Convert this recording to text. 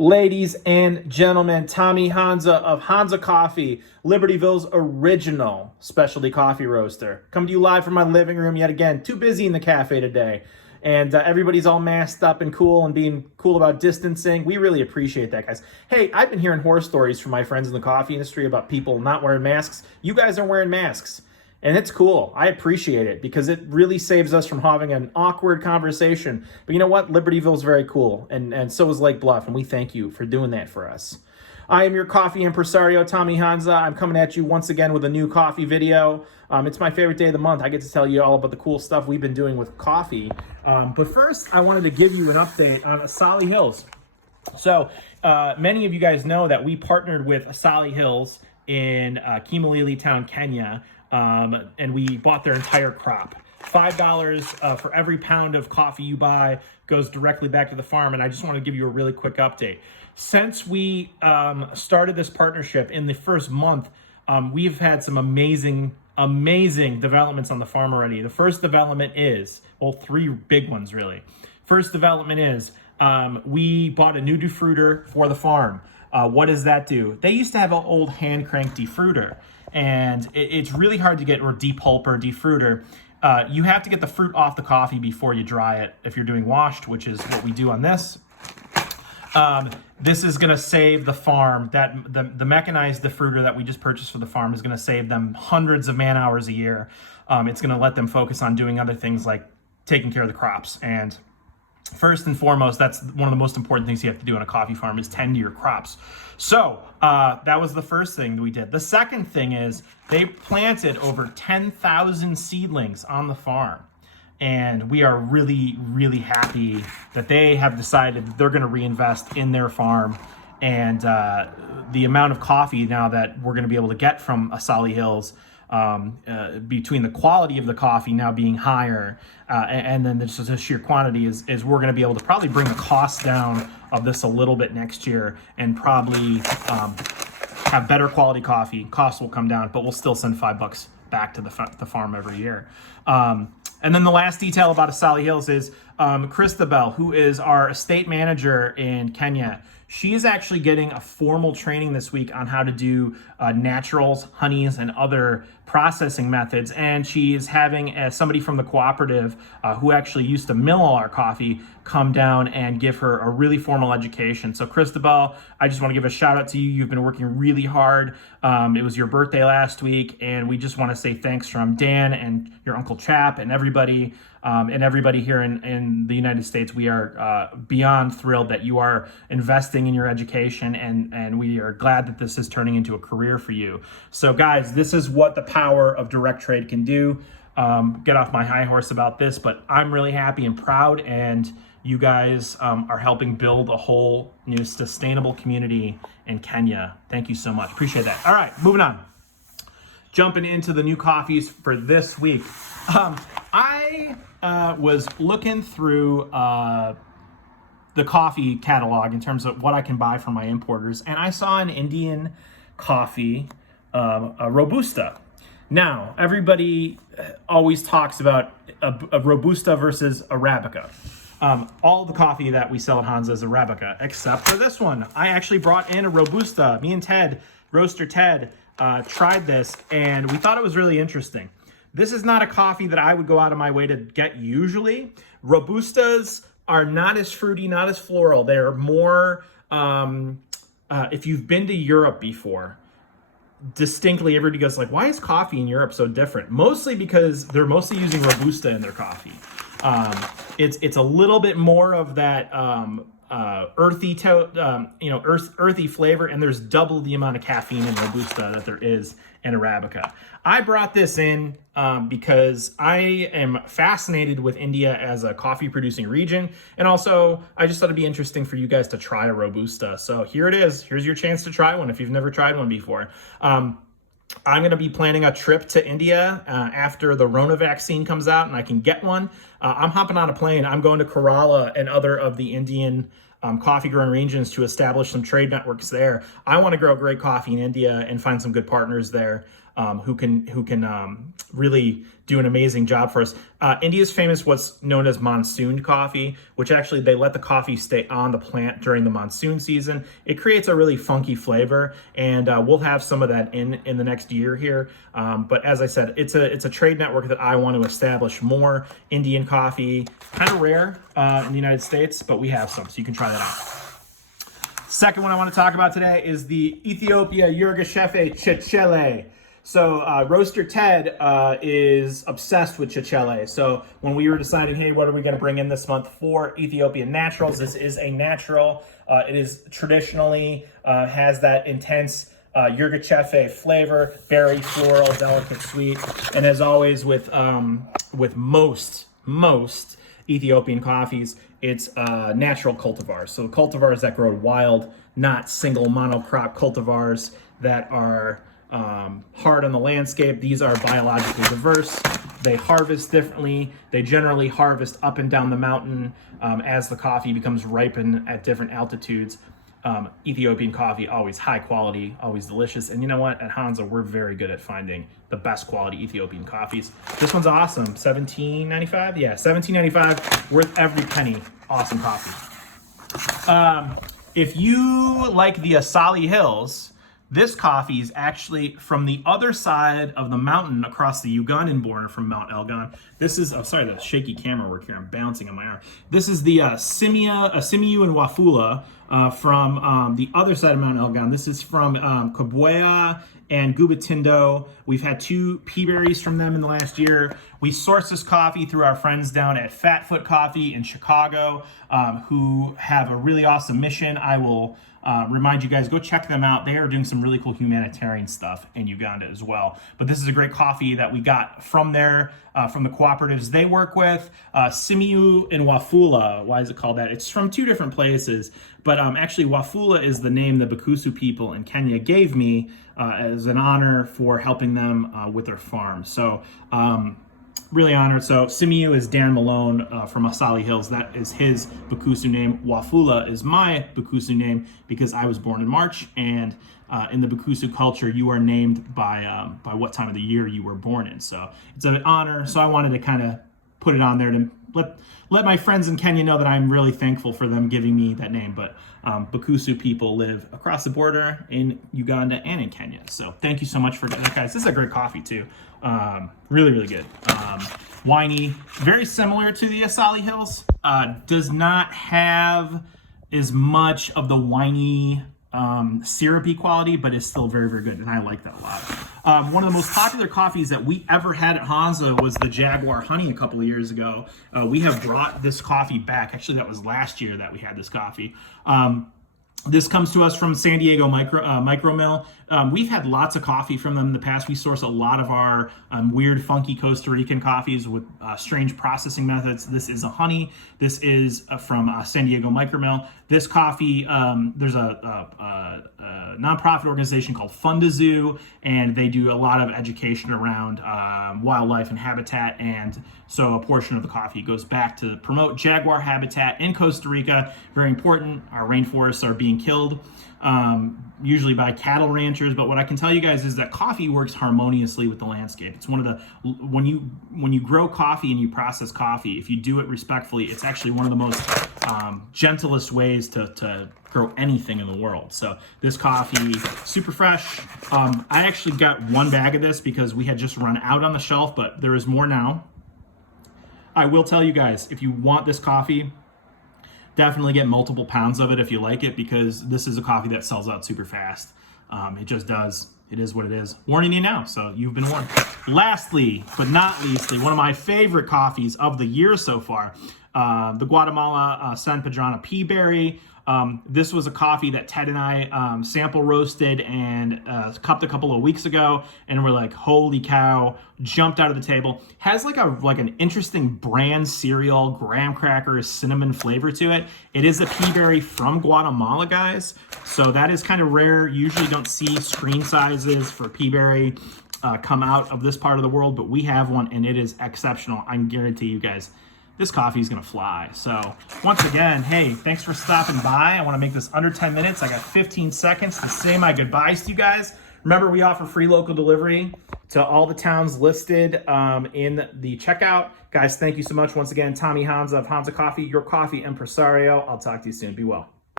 Ladies and gentlemen, Tommy Hansa of Hansa Coffee, Libertyville's original specialty coffee roaster. Coming to you live from my living room yet again. Too busy in the cafe today. And everybody's all masked up and cool and being cool about distancing. We really appreciate that, guys. Hey, I've been hearing horror stories from my friends in the coffee industry about people not wearing masks. You guys are wearing masks. And it's cool. I appreciate it because it really saves us from having an awkward conversation. But you know what? Libertyville's very cool. And so is Lake Bluff. And we thank you for doing that for us. I am your coffee impresario, Tommy Hansa. I'm coming at you once again with a new coffee video. It's my favorite day of the month. I get to tell you all about the cool stuff we've been doing with coffee. But first, I wanted to give you an update on Asali Hills. So many of you guys know that we partnered with Asali Hills in Kimilili Town, Kenya. And we bought their entire crop. $5 for every pound of coffee you buy goes directly back to the farm. And I just want to give you a really quick update. Since we started this partnership in the first month, we've had some amazing developments on the farm already. The first development is, well, three big ones really. First development is we bought a new defruiter for the farm. What does that do? They used to have an old hand crank defruiter. And it's really hard to get, or depulper, defruiter. You have to get the fruit off the coffee before you dry it if you're doing washed, which is what we do on this. This is going to save the farm, the mechanized defruiter that we just purchased for the farm is going to save them hundreds of man hours a year. It's going to let them focus on doing other things like taking care of the crops. And first and foremost, that's one of the most important things you have to do on a coffee farm is tend to your crops. So that was the first thing that we did. The second thing is they planted over 10,000 seedlings on the farm. And we are really, really happy that they have decided that they're going to reinvest in their farm. And the amount of coffee now that we're going to be able to get from Asali Hills, between the quality of the coffee now being higher and then just the sheer quantity is we're going to be able to probably bring the cost down of this a little bit next year and probably have better quality coffee. Costs will come down, but we'll still send $5 back to the farm every year. And then the last detail about Asali Hills is Christabel, who is our estate manager in Kenya. She is actually getting a formal training this week on how to do naturals, honeys, and other processing methods. And she is having somebody from the cooperative who actually used to mill all our coffee come down and give her a really formal education. So Christabel, I just want to give a shout out to you. You've been working really hard. It was your birthday last week, and we just want to say thanks from Dan and your Uncle Chap and everybody here in the United States. We are beyond thrilled that you are investing in your education, and we are glad that this is turning into a career for you. So guys, this is what the power of direct trade can do. Get off my high horse about this, but I'm really happy and proud, and you guys are helping build a whole new sustainable community in Kenya. Thank you so much. Appreciate that. All right, moving on. Jumping into the new coffees for this week. I was looking through the coffee catalog in terms of what I can buy from my importers, and I saw an Indian coffee, a Robusta. Now, everybody always talks about a Robusta versus Arabica. All the coffee that we sell at Hansa is Arabica, except for this one. I actually brought in a Robusta. Me and Ted, Roaster Ted, tried this, and we thought it was really interesting. This is not a coffee that I would go out of my way to get usually. Robustas are not as fruity, not as floral. They're more, if you've been to Europe before, distinctly everybody goes like, why is coffee in Europe so different? Mostly because they're mostly using Robusta in their coffee. It's a little bit more of that earthy flavor, and there's double the amount of caffeine in Robusta that there is in Arabica. I brought this in because I am fascinated with India as a coffee producing region, and also I just thought it'd be interesting for you guys to try a Robusta. So here it is. Here's your chance to try one if you've never tried one before. I'm going to be planning a trip to India after the Rona vaccine comes out and I can get one. I'm hopping on a plane. I'm going to Kerala and other of the Indian coffee growing regions to establish some trade networks there. I want to grow great coffee in India and find some good partners there. who can really do an amazing job for us. India is famous what's known as monsoon coffee, which actually they let the coffee stay on the plant during the monsoon season. It creates a really funky flavor, and we'll have some of that in the next year here. But as I said, it's a trade network that I want to establish more. Indian coffee, kind of rare in the United States, but we have some, so you can try that out. Second one I want to talk about today is the Ethiopia Yirgacheffe Chichele. So Roaster Ted is obsessed with Chichele. So when we were deciding, hey, what are we going to bring in this month for Ethiopian Naturals? This is a natural. It is traditionally has that intense Yirgacheffe flavor, berry, floral, delicate, sweet. And as always with most Ethiopian coffees, it's natural cultivars. So cultivars that grow wild, not single monocrop cultivars that are hard on the landscape. These are biologically diverse. They harvest differently. They generally harvest up and down the mountain as the coffee becomes ripened at different altitudes. Ethiopian coffee, always high quality, always delicious. And you know what? At Hansa, we're very good at finding the best quality Ethiopian coffees. This one's awesome. $17.95? Yeah, $17.95. Worth every penny. Awesome coffee. If you like the Asali Hills, this coffee is actually from the other side of the mountain across the Ugandan border from Mount Elgon. This is, oh, sorry, the shaky camera work here. I'm bouncing on my arm. This is the Simiyu and Wafula from the other side of Mount Elgon. This is from Kabweya and Gubatindo. We've had 2 peaberries from them in the last year. We source this coffee through our friends down at Fatfoot Coffee in Chicago, who have a really awesome mission. I will remind you guys, go check them out. They are doing some really cool humanitarian stuff in Uganda as well. But this is a great coffee that we got from there, from the cooperatives they work with. Simiyu and Wafula, why is it called that? It's from 2 different places, but actually Wafula is the name the Bakusu people in Kenya gave me as an honor for helping them with their farm. So really honored. So Simiyu is Dan Malone from Asali Hills. That is his Bakusu name. Wafula is my Bakusu name because I was born in March, and in the Bakusu culture, you are named by what time of the year you were born in. So it's an honor. So I wanted to kind of put it on there to let my friends in Kenya know that I'm really thankful for them giving me that name. But Bakusu people live across the border in Uganda and in Kenya. So thank you so much for that, guys. This is a great coffee too. Really, really good. Winey, very similar to the Asali Hills. Does not have as much of the winey syrupy quality, but is still very, very good, and I like that a lot. One of the most popular coffees that we ever had at Hansa was the Jaguar Honey a couple of years ago. We have brought this coffee back. Actually, that was last year that we had this coffee. This comes to us from San Diego Micro Mill. We've had lots of coffee from them in the past. We source a lot of our weird, funky Costa Rican coffees with strange processing methods. This is a honey. This is from San Diego Micro Mill. This coffee, there's a nonprofit organization called Fundazoo, and they do a lot of education around wildlife and habitat. And so a portion of the coffee goes back to promote jaguar habitat in Costa Rica. Very important. Our rainforests are being killed, usually by cattle ranchers. But what I can tell you guys is that coffee works harmoniously with the landscape. It's one of the, when you grow coffee and you process coffee, if you do it respectfully, it's actually one of the most gentlest ways to grow anything in the world. So this coffee, super fresh. I actually got 1 bag of this because we had just run out on the shelf, but there is more now. I will tell you guys, if you want this coffee, definitely get multiple pounds of it if you like it, because this is a coffee that sells out super fast. It just does. It is what it is. Warning you now, so you've been warned. Lastly, but not leastly, one of my favorite coffees of the year so far, the Guatemala San Pedrana Pea Berry. This was a coffee that Ted and I sample roasted and cupped a couple of weeks ago, and we're like, holy cow, jumped out of the table. Has like an interesting bran cereal, graham crackers, cinnamon flavor to it. It is a pea berry from Guatemala, guys. So that is kind of rare. Usually don't see screen sizes for pea berry come out of this part of the world, but we have one and it is exceptional. I can guarantee you guys, this coffee is gonna fly. So once again, hey, thanks for stopping by. I wanna make this under 10 minutes. I got 15 seconds to say my goodbyes to you guys. Remember, we offer free local delivery to all the towns listed in the checkout. Guys, thank you so much. Once again, Tommy Hansa of Hansa Coffee, your coffee impresario. I'll talk to you soon. Be well.